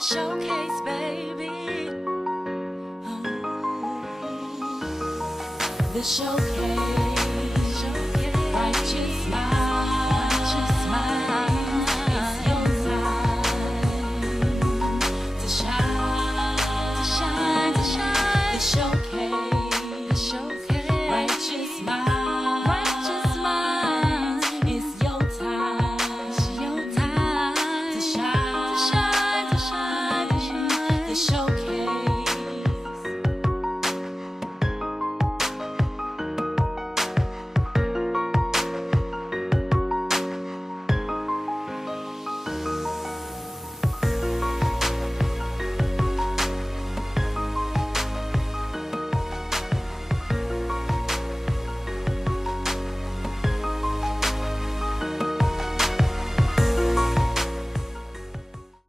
Showcase, baby. The showcase. Righteous minds. It's your time to shine. The showcase. Righteous minds. It's your time to shine. The showcase.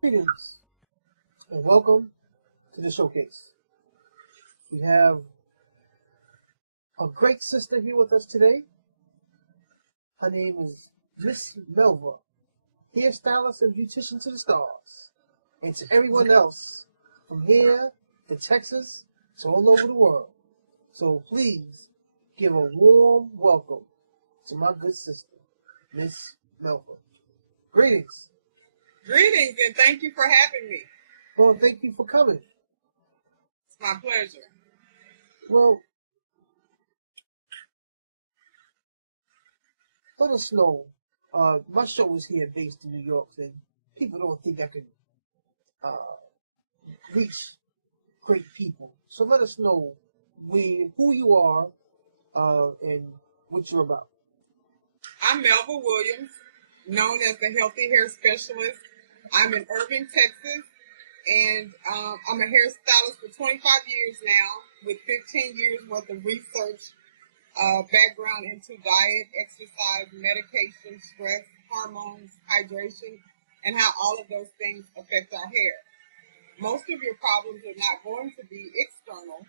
Greetings and welcome to the Showcase. We have a great sister here with us today. Her name is Miss Melva, hairstylist and beautician to the stars. And to everyone else from here to Texas to all over the world. So please give a warm welcome to my good sister, Miss Melva. Greetings. Greetings and thank you for having me. Well, thank you for coming. It's my pleasure. Well, let us know. My show is here based in New York, and people don't think I can reach great people. So let us know who you are and what you're about. I'm Melva Williams, known as the Healthy Hair Specialist. I'm in Irving, Texas, and I'm a hairstylist for 25 years now with 15 years worth of research, background into diet, exercise, medication, stress, hormones, hydration, and how all of those things affect our hair. Most of your problems are not going to be external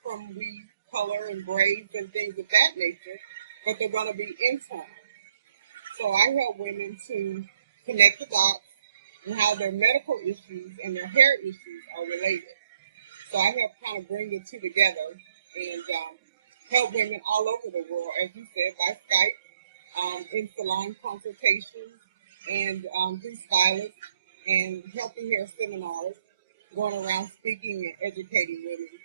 from weave, color, and braids and things of that nature, but they're going to be internal. So I help women to connect the dots and how their medical issues and their hair issues are related. So I help kind of bring the two together and help women all over the world, as you said, by Skype, in salon consultations, and through stylists and healthy hair seminars, going around speaking and educating women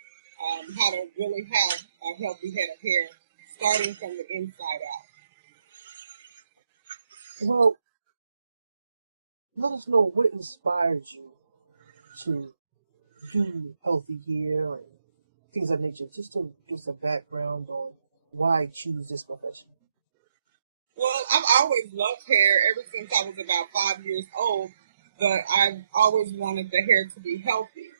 how to really have a healthy head of hair, starting from the inside out. Well, let us know what inspired you to do healthy hair and things of that nature. Just to give us a background on why choose this profession. Well, I've always loved hair ever since I was about 5 years old, but I've always wanted the hair to be healthy.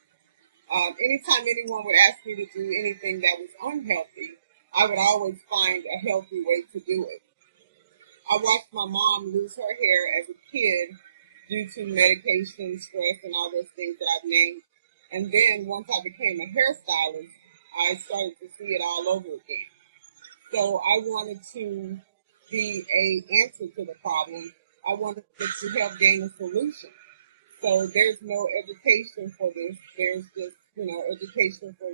Anytime anyone would ask me to do anything that was unhealthy, I would always find a healthy way to do it. I watched my mom lose her hair as a kid due to medication, stress, and all those things that I've named. And then once I became a hairstylist, I started to see it all over again. So I wanted to be an answer to the problem. I wanted to help gain a solution. So there's no education for this. There's just, education for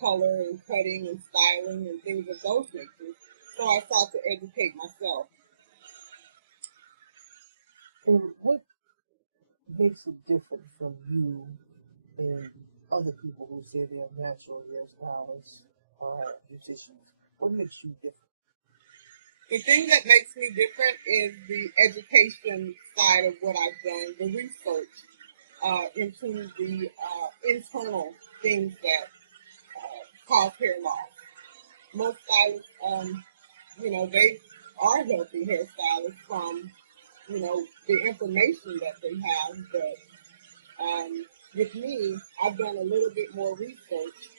color and cutting and styling and things of those natures. So I sought to educate myself. And what makes it different from you and other people who say they're natural hairstylists or beauticians? What makes you different? The thing that makes me different is the education side of what I've done, the research into the internal things that cause hair loss. Most stylists, they are healthy hairstylists from, the information that they have. But with me, I've done a little bit more research,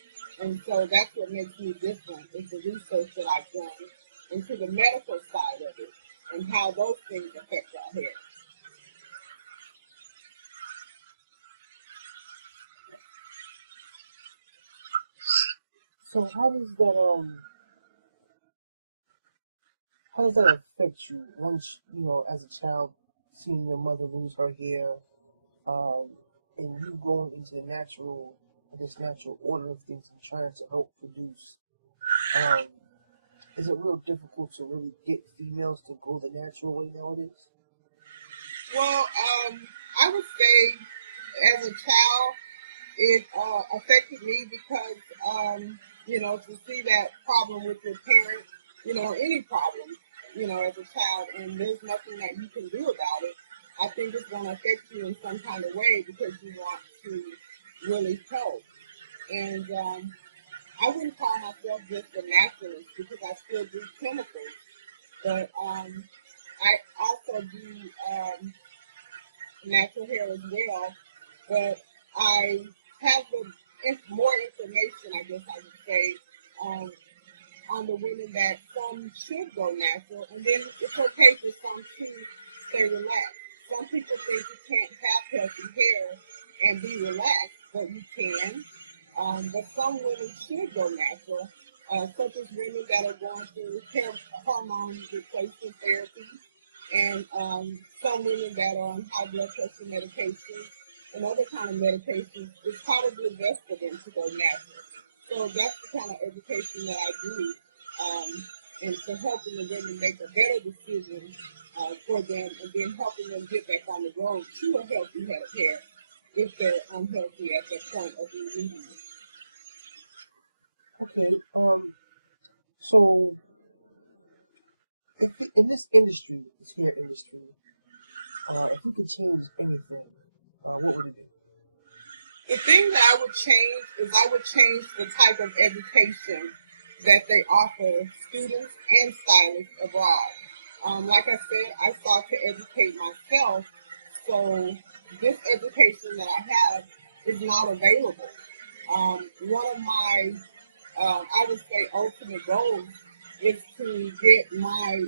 and so that's what makes me different is the research that I've done into the medical side of it and how those things affect our hair. So how does that affect you once, as a child, seeing your mother lose her hair? and you going into the natural, I guess, natural order of things and trying to help produce, is it real difficult to really get females to go the natural way nowadays? Well, I would say as a child, it affected me because, to see that problem with your parents, any problem, as a child, and there's nothing that you can do about it, I think it's going to affect you in some kind of way because you want to really help. And I wouldn't call myself just a naturalist because I still do chemicals, but I also do natural hair as well. But I have more information, I guess I would say, um, on the women that some should go natural, and then it's okay for some to stay relaxed. Some people think you can't have healthy hair and be relaxed, but you can. But some women should go natural, such as women that are going through hair hormone replacement therapy, and some women that are on high blood pressure medications and other kind of medications. It's probably best for them to go natural. So that's the kind of education that I do, and to helping the women make a better decision for them, and then helping them get back on the road to a healthy head of hair if they're unhealthy at that point of needing it. Okay, so if in this industry, this hair industry, if you could change anything, what would it be? The thing that I would change is I would change the type of education that they offer students and stylists abroad. Like I said, I sought to educate myself, so this education that I have is not available. One of my, I would say, ultimate goals is to get my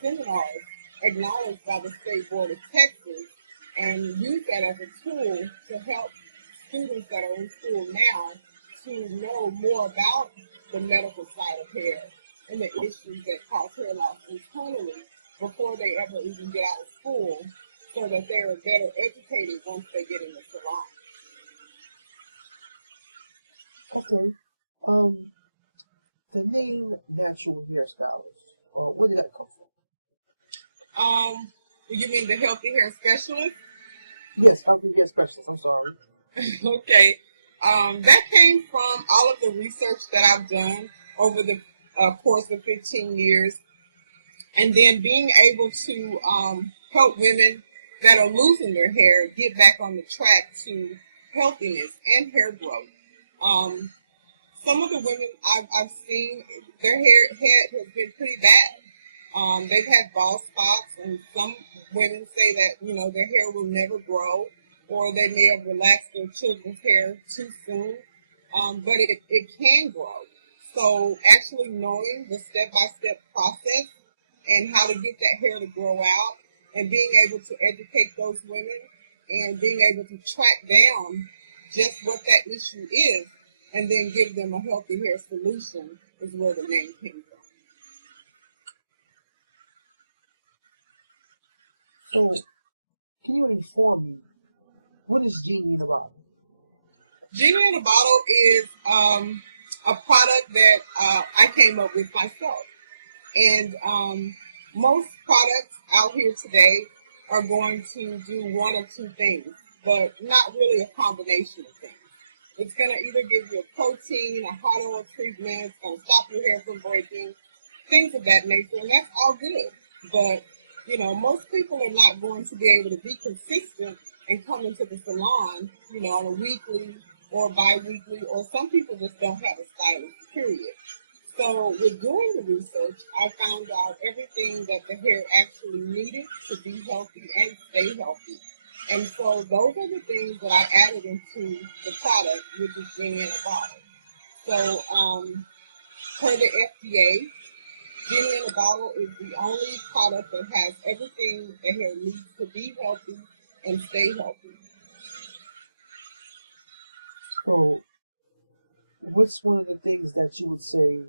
seminars acknowledged by the State Board of Texas and use that as a tool to help students that are in school now to know more about the medical side of hair and the issues that cause hair loss internally before they ever even get out of school, so that they are better educated once they get in the salon. Okay, the name natural hairstylist, where did that come You mean the healthy hair specialist? from? Yes, healthy hair specialist. I'm sorry. Okay. That came from all of the research that I've done over the course of 15 years, and then being able to help women that are losing their hair get back on the track to healthiness and hair growth. Some of the women I've seen, their head has been pretty bad. They've had bald spots, and some women say that their hair will never grow, or they may have relaxed their children's hair too soon. But it can grow. So actually knowing the step-by-step process and how to get that hair to grow out, and being able to educate those women, and being able to track down just what that issue is, and then give them a healthy hair solution is where the name came from. So, can you inform me, what is Genie in a Bottle? Genie in a Bottle is a product that I came up with myself. And most products out here today are going to do one or two things, but not really a combination of things. It's going to either give you a protein, a hot oil treatment, it's going to stop your hair from breaking, things of that nature, and that's all good. But, most people are not going to be able to be consistent and come into the salon, on a weekly or bi-weekly, or some people just don't have a stylist, period. So with doing the research, I found out everything that the hair actually needed to be healthy and stay healthy. And so those are the things that I added into the product, which is Genie in a Bottle. So per the FDA, Genie in a Bottle is the only product that has everything the hair needs to be healthy and stay healthy. So, what's one of the things that you would say,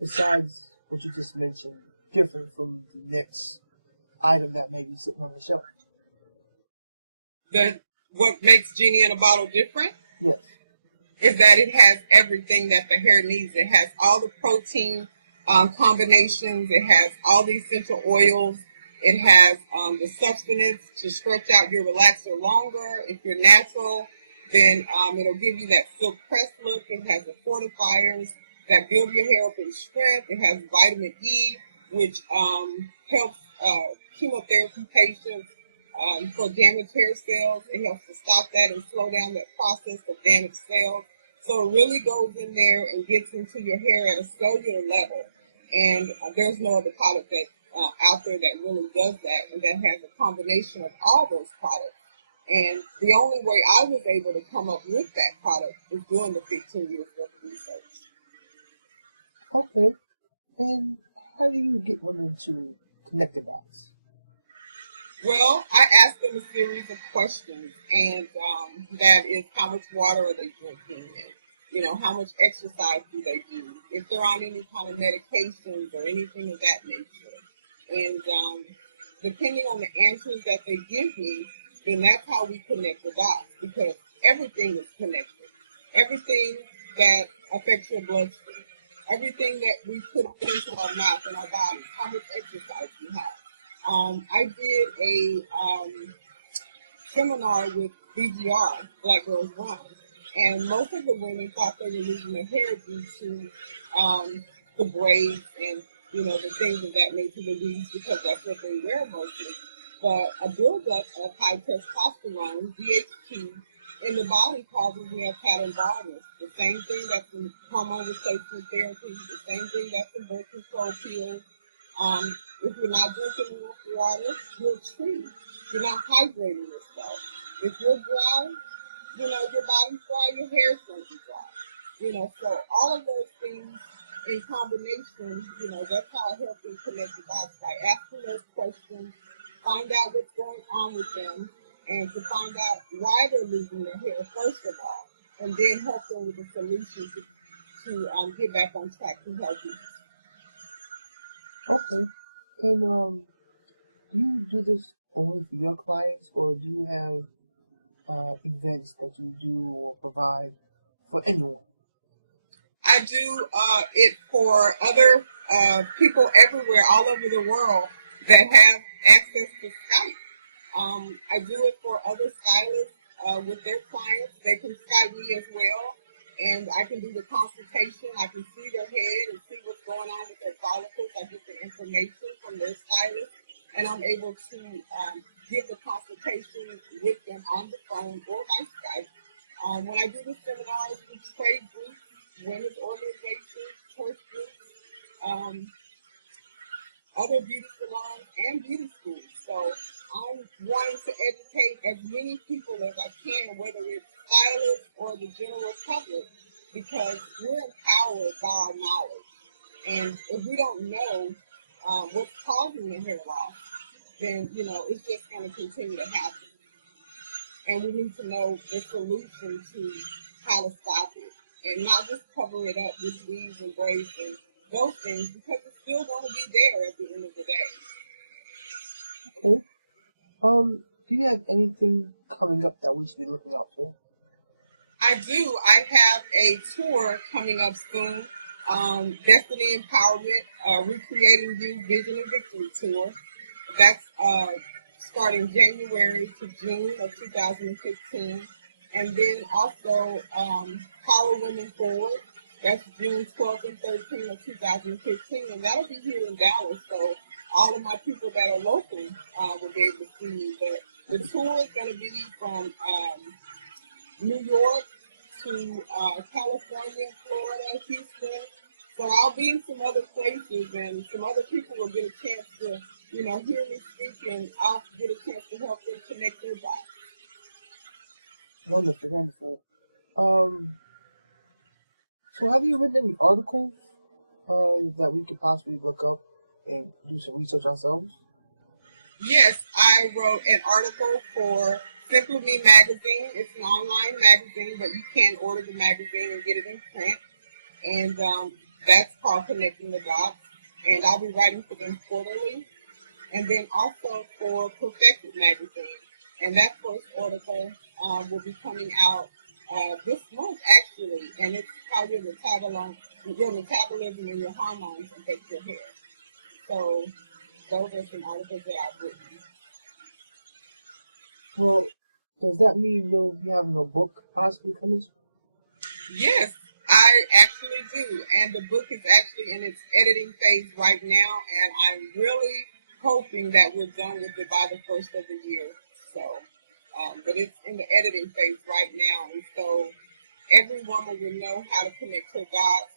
besides what you just mentioned, different from the next item that may be sitting on the shelf? what makes Genie in a Bottle different Yes. is that it has everything that the hair needs. It has all the protein combinations. It has all the essential oils. It has the sustenance to stretch out your relaxer longer. If you're natural, then it'll give you that silk press look. It has the fortifiers that build your hair up in strength. It has vitamin E, which helps chemotherapy patients for damaged hair cells. It helps to stop that and slow down that process of damaged cells. So it really goes in there and gets into your hair at a cellular level. And there's no other product that out there that really does that and that has a combination of all those products. And the only way I was able to come up with that product is doing the 15 years worth of research. Okay. And how do you get women to connect the dots? Well, I asked them a series of questions, and that is how much water are they drinking, and how much exercise do they do, if they're on any kind of medications or anything of that nature. And depending on the answers that they give me, then that's how we connect the dots, because everything is connected. Everything that affects your bloodstream, everything that we put into our mouth and our bodies, how much exercise we have. I did a seminar with BGR, Black Girls Run, and most of the women thought they were losing their hair due to the braids and, the things of that nature, the weaves, because that's what they wear mostly. But a buildup of high testosterone, DHT, in the body causes pattern baldness. The same thing that's in hormone replacement therapy, the same thing that's in birth control pills. If you're not drinking enough water, you're treated. You're not hydrating yourself. If you're dry, your body's dry, your hair's going to be dry. So all of those things in combination, that's how I help them connect the dots by asking those questions, find out what's going on with them, and to find out why they're losing their hair, first of all, and then help them with the solution to get back on track to healthy. Okay. And do you do this only for your clients, or do you have events that you do or provide for anyone? I do it for other people everywhere, all over the world that have access to Skype. I do it for other stylists with their clients. They can Skype me as well, and I can do the consultation. I can see their head and see what's going on with their follicles. I get the information from their stylist, and I'm able to give the consultation with them on the phone or by Skype. When I do the seminars with trade groups, women's organizations, church groups, other beauty salons, and beauty schools. So I'm wanting to educate as many people as I can, whether it's stylists or the general public, because we're empowered by our knowledge. And if we don't know what's causing the hair loss, then, it's just going to continue to happen. And we need to know the solution to how to stop it, and not just cover it up with weaves and braids and those things, because it's still going to be there at the end of the day. Okay. Do you have anything coming up that we should be looking out for? I do. I have a tour coming up soon. Destiny Empowerment, Recreating You Vision and Victory Tour. That's starting January to June of 2015. And then also Power Women Forward. That's June 12th and 13th of 2015. And that'll be here in Dallas. So all of my people that are local will be able to see me. But the tour is going to be from New York to California, Florida, Houston. So I'll be in some other places, and some other people will get a chance to, hear me speak, and I'll get a chance to help them connect their dots. Wonderful, wonderful. So have you written any articles that we could possibly look up and do some research ourselves? Yes, I wrote an article for Simply Me magazine. It's an online magazine, but you can order the magazine and get it in print. And that's called Connecting the Dots. And I'll be writing for them quarterly. And then also for Perfected magazine. And that first article coming out this month actually, and it's how your metabolism and your hormones affect your hair. So those are some articles that I've written. Well, does that mean you'll be having a book possibly coming? Yes, I actually do. And the book is actually in its editing phase right now, and I'm really hoping that we're done with it by the first of the year. So, but it's in the editing phase right now, and so every woman will know how to connect her dots.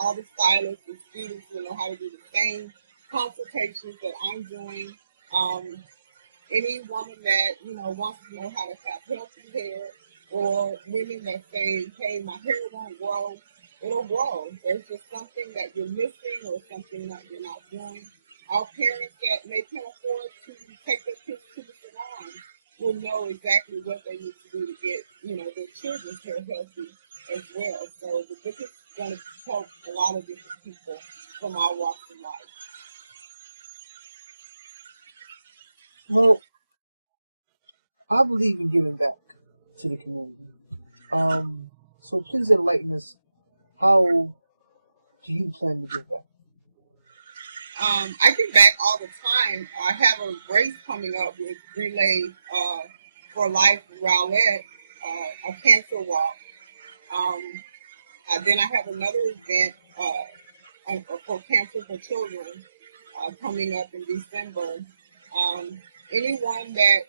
All the stylists and students will know how to do the same consultations that I'm doing. Any woman that, wants to know how to have healthy hair, or women that say, hey, my hair won't grow, it'll grow. There's just something that you're missing or something that you're not doing. Our parents that may can't afford to take their kids to the salon will know exactly what they need to do to get, their children's hair healthy as well. So the book is going to help a lot of different people from all walks of life. Well, I believe in giving back to the community. So please enlighten us. How do you plan to give back? I give back all the time. I have a race coming up with Relay for Life Rowlett, a cancer walk. Then I have another event for Cancer for Children coming up in December. Anyone that,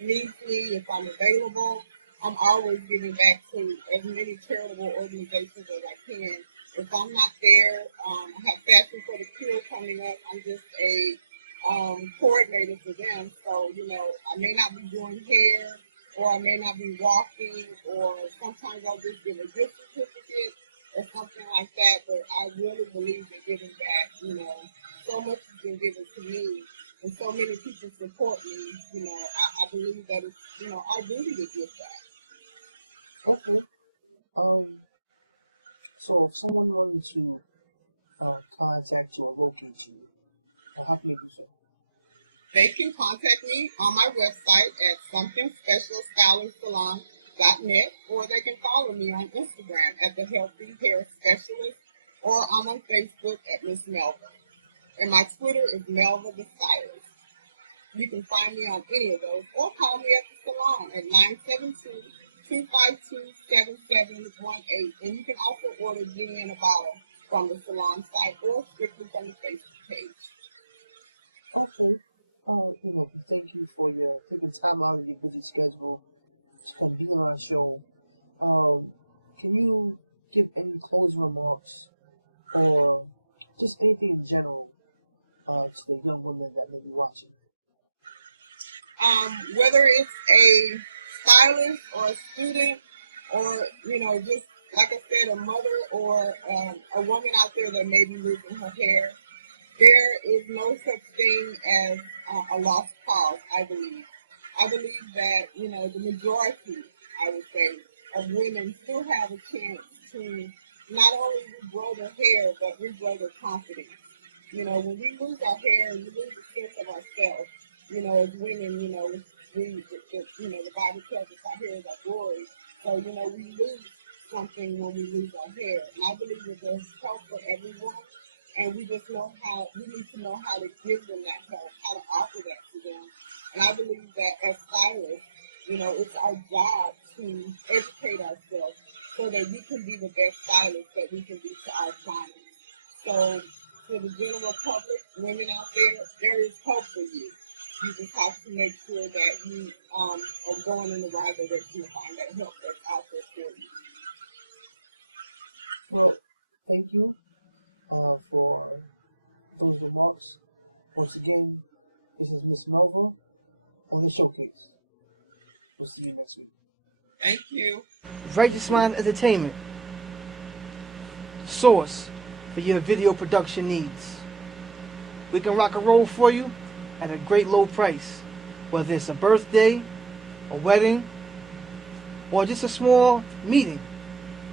needs me, if I'm available, I'm always giving back to as many charitable organizations as I can. If I'm not there, I have Fashion for the Cure coming up. I'm just a coordinator for them. So, I may not be doing hair, or I may not be walking, or sometimes I'll just give a gift certificate or something like that. But I really believe in giving back. So much has been given to me, and so many people support me. I believe that it's, our duty to give back. Okay. So if someone wanted to contact you or locate you, how can they do so? They can contact me on my website at somethingspecialstylingsalon.net, or they can follow me on Instagram at the Healthy Hair Specialist, or I'm on Facebook at Miss Melva. And my Twitter is Melva the Stylist. You can find me on any of those, or call me at the salon at 972-252-7718. And you can also order Genie in a Bottle from the salon site, or strictly from the Facebook page. Okay. Thank you for your taking time out of your busy schedule to come be on our show. Can you give any closing remarks or just anything in general to the young women that may be watching? Whether it's a stylist or a student, or just like I said, a mother or a woman out there that may be losing her hair, there is no such thing as a lost cause. I believe that the majority, I would say, of women still have a chance to not only regrow their hair but regrow their confidence. When we lose our hair and we lose the sense of ourselves, as women, the Bible tells us our hair is our glory. So, we lose something when we lose our hair. And I believe that there's help for everyone. And we just need to know how to give them that help, how to offer that to them. And I believe that as stylists, it's our job to educate ourselves so that we can be the best stylists that we can be to our clients. So, for the general public, women out there is hope for you. You just have to make sure that you are going in the right direction to find that help that's out there for you. Well, thank you for those remarks. Once again, this is Miss Melva on the Showcase. We'll see you next week. Thank you. Righteous Mind Entertainment, source for your video production needs. We can rock and roll for you at a great low price, whether it's a birthday, a wedding, or just a small meeting,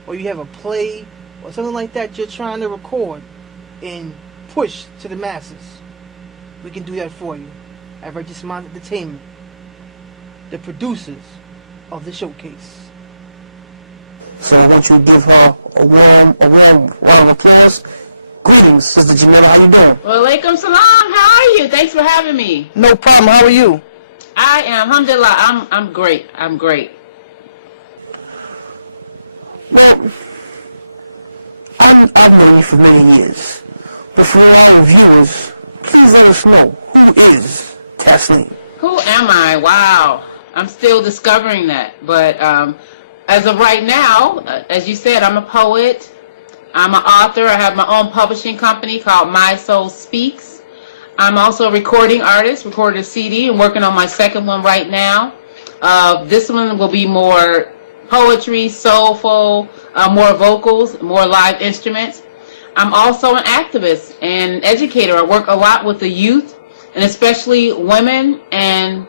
or you have a play or something like that you're trying to record and push to the masses. We can do that for you at Righteous Mind Entertainment. The producers of the Showcase. So I want you to give her a warm round of applause. Greetings, Sister Jamila. How you doing? Walaikum salam. How are you? Thanks for having me. No problem. How are you? I am. Alhamdulillah. I'm great. I'm great. Well, I've known you for many years. But for a lot of viewers, please let us know, who is Kathleen? Who am I? Wow. I'm still discovering that. But as of right now, as you said, I'm a poet. I'm an author. I have my own publishing company called My Soul Speaks. I'm also a recording artist, recorded a CD and working on my second one right now. This one will be more poetry, soulful, more vocals, more live instruments. I'm also an activist and educator. I work a lot with the youth, and especially women and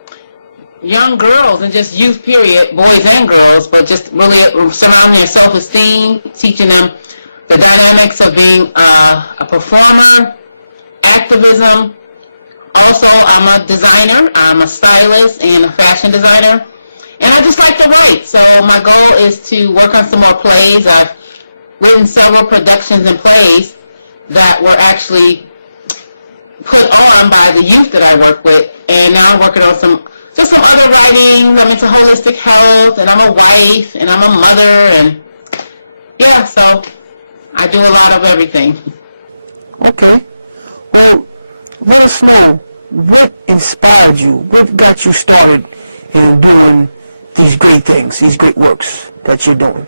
young girls, and just youth period, boys and girls, but just really surrounding their self-esteem, teaching them the dynamics of being a performer, activism. Also, I'm a designer. I'm a stylist and a fashion designer. And I just like to write. So my goal is to work on some more plays. I've written several productions and plays that were actually put on by the youth that I work with. And now I'm working on some other writing. I'm into holistic health, and I'm a wife, and I'm a mother, and yeah, so I do a lot of everything. Okay. Well, let us know what inspired you, what got you started in doing these great things, these great works that you're doing.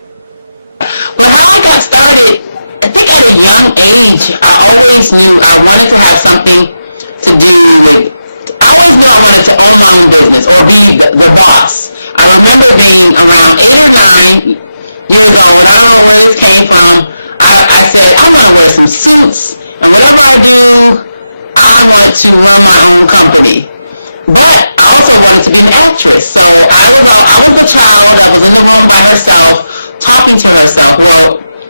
Well, I got started, I think at a young age, I always knew I wanted to have something to do with it. I always wanted to own my own business or be the boss. I remember being around 8 or 9, you know, where I came from. I said, I want to wear some suits, and whatever I do, I want to run my own company. But I also wanted to be an actress. So I was a child that was in the room by herself, talking to herself.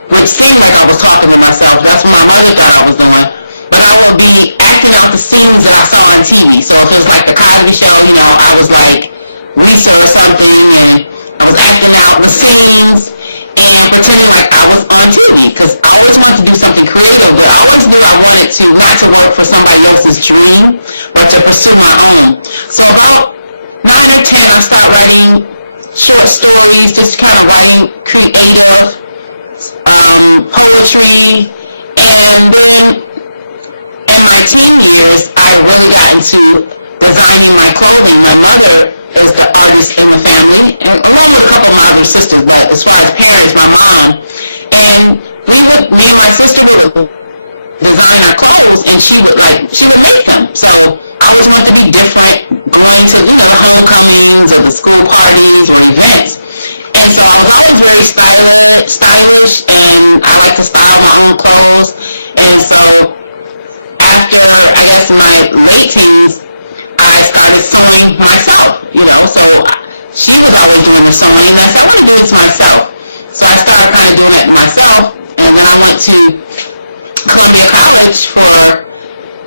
Well, it seemed like I was talking to myself. That's what I really thought I was doing. But I would be acting out the scenes that I saw on TV. So it was like the comedy show, you know, I was like researching something, and I was acting out the scenes, and pretending like I was on TV, because I always wanted to do something creative. But I always knew I wanted to not to work for somebody else's dream, but to pursue my own. So about 9 or 10, I started writing short stories, just kind of writing creative poetry, and then in my teen years, I really got into designing my clothing. My mother is the artist in the family, and also a couple of my sisters, but as far as parents, my mom. And me and my sister would design our clothes, and she would make them. So I was going to be different, going to the homecomings or the school parties or events. And so I was very stylish, and I like to style my own clothes. And so after, I guess, my late teens, I started sewing myself, you know. So she was always doing the sewing, and I said, I'm going to do this myself. So I started trying to do it myself, and then I went to Columbia College for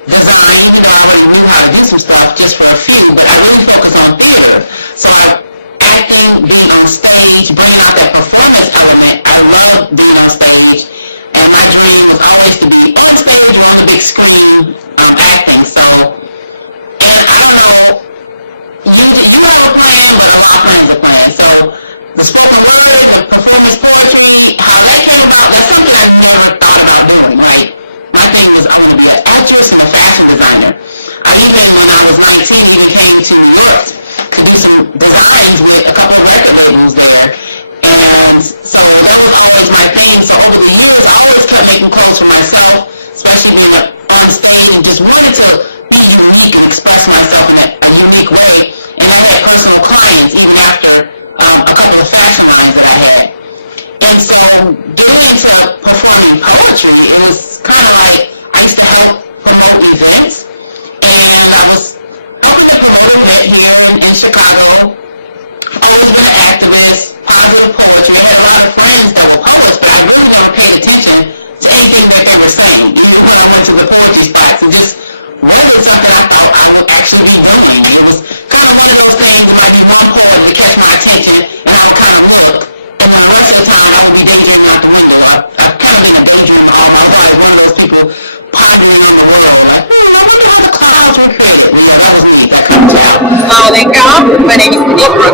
design, and I learned how to do some stuff just for a few, but I really focused on theater. So acting, being on stage, bringing out that performance element, I love being on stage, and my dream was always to be on stage or on the big screen acting. So, and I know you have a plan, but all kinds of plans. So the spoken word, the performance poetry, how that came about, that's something I never thought about doing, right? My thing was I'm going to be an actress and a fashion designer. I even, when I was 19, even came to New York to do some designs with a couple of record labels there. And so that was always my thing. So over the years, I always kept making clothes for myself, especially when on stage, and just wanted to be unique and express myself in a unique way. And I had personal clients even after a couple of fashion lines that I had. And so getting into performing poetry, it was kind of like I started promoting events, and I was opening a movement here in Chicago. I was going to Assalamualaikum. My name is Melva.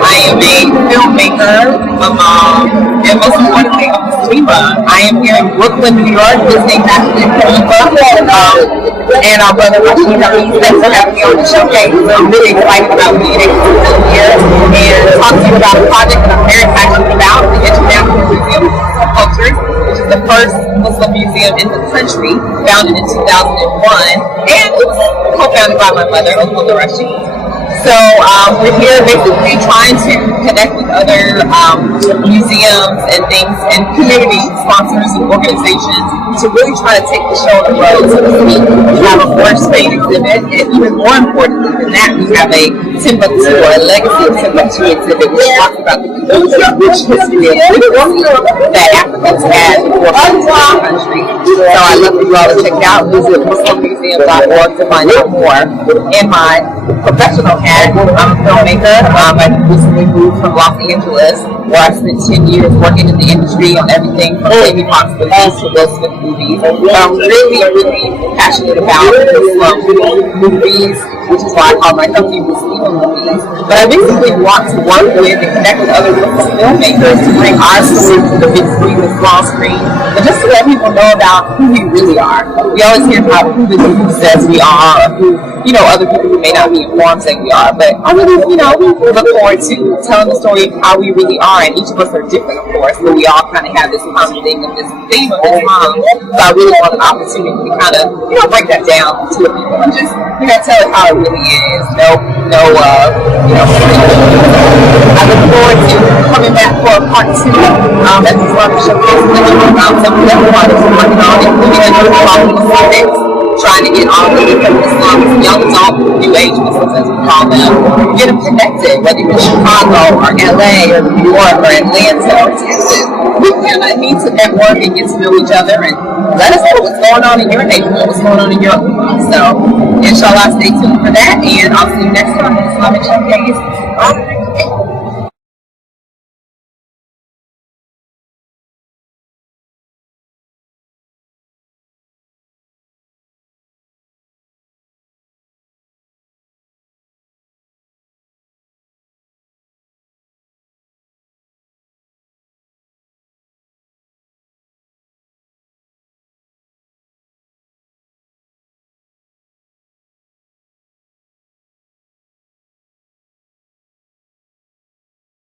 I am a filmmaker, a mom, and most importantly, a Muslimah. I am here in Brooklyn, New York, visiting National and our brother Rashid. Thanks for having me on the showcase. I'm really excited about being able to come here and talk to you about a project that I'm very passionate about, the International Museum of Cultures, which is the first Muslim museum in the country, founded in 2001, and it was co-founded by my mother, Melva. So we're here basically trying to connect with other museums and things and community sponsors and organizations to really try to take the show on the road, so to speak. We have a forest fade exhibit, and even more importantly than that, we have a Timbuktu, or a legacy of Timbuktu exhibit, which talks about the rich history of literacy that Africans had before coming to the country. So I'd love for you all to check it out. Visit muslimmuseum.org to find out more. In my professional hat, I'm a filmmaker. I recently moved from Los Angeles, where I spent 10 years working in the industry on everything from Jamie Foxx movies to Will Smith movies. I'm really passionate about Muslim movies, which is why I call my company Muslim Movies. But I basically want to work with and connect with other Muslim filmmakers to bring our story to the big screen, the small screen, and just to let people know about who we really are. We always hear about who the movie says we are, or who, other people who may not be informed say we are. But I really, we look forward to telling the story of how we really are, and each of us are different, of course, but we all kind of have this common thing of this theme of Islam. So I really want an opportunity to kind of, break that down to people and just, tell it how it really is. I look forward to coming back for part 2 at the Islamic Showcase, some of the other projects we're working on, including trying to get all the different Muslims, young adult, new age Muslims as we call them, get them connected, whether you're in Chicago or LA or New York or Atlanta or Texas. We kind of need to network and get to know each other and let us know what's going on in your neighborhood, what's going on in your community. So, inshallah, stay tuned for that, and I'll see you next time on Islamic Showcase.